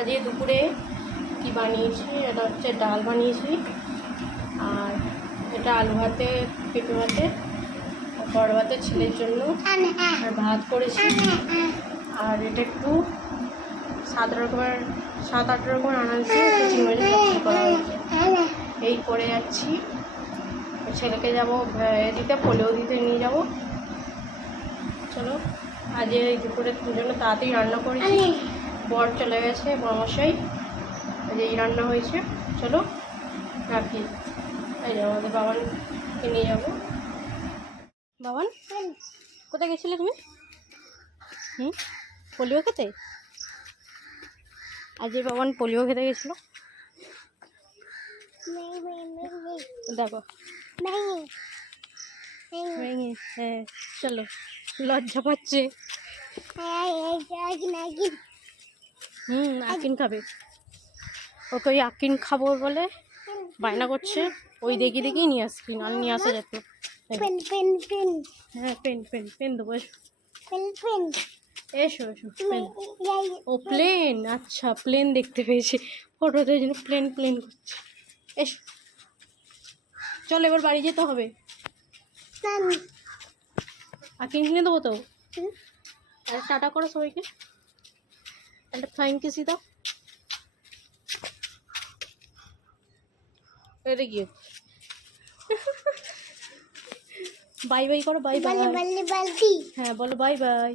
আজকে দুপুরে কি বানিয়েছি, এটা হচ্ছে ডাল বানিয়েছি, আর এটা আলু ভাতে, পেঁপে ভাতে, বড় ভাতে ছেলের জন্য, আর ভাত করেছি। আর এটা একটু 7-8 রকমের আনাজ দিয়ে চিংড়ি মাছ করা হয়েছে। এই করে যাচ্ছি, ছেলেকে যাবো দিতে, পোলিও দিতে নিয়ে যাব। চলো, আজ এই দুপুরের জন্য তাড়াতাড়ি রান্না করেছি, বর চলে গেছে, বরমশাই, আজ এই রান্না হয়েছে। চলো রাখি, এই যাবো, আমাদের বাবানকে নিয়ে যাবো। বাবান, কোথায় গেছিলে তুমি? পোলিও খেতে? আজ এই বাবান পোলিও খেতে গেছিলো। দেখো, হ্যাঁ, চলো, লজ্জা পাচ্ছে। আকিন খাবে, ওকে ওই আকিন খাবো বলে বায়না করছে, ওই দেখি দেখি নিয়ে আসবি, না নিয়ে আসা যেত। হ্যাঁ, পেন দেবো, এসো এসো পেন। ও প্লেন, আচ্ছা প্লেন দেখতে পেয়েছি, ফটোতে যেন প্লেন করছে। এসো, চলো এবার বাড়ি যেতে হবে। আকিন কিনে দেবো তো। আর টাটা করো সবাইকে, একটা থ্যাংক ইউ দাও। এটা গিয়ে বাই বাই করো, বাই বাই। হ্যাঁ বলো বাই বাই।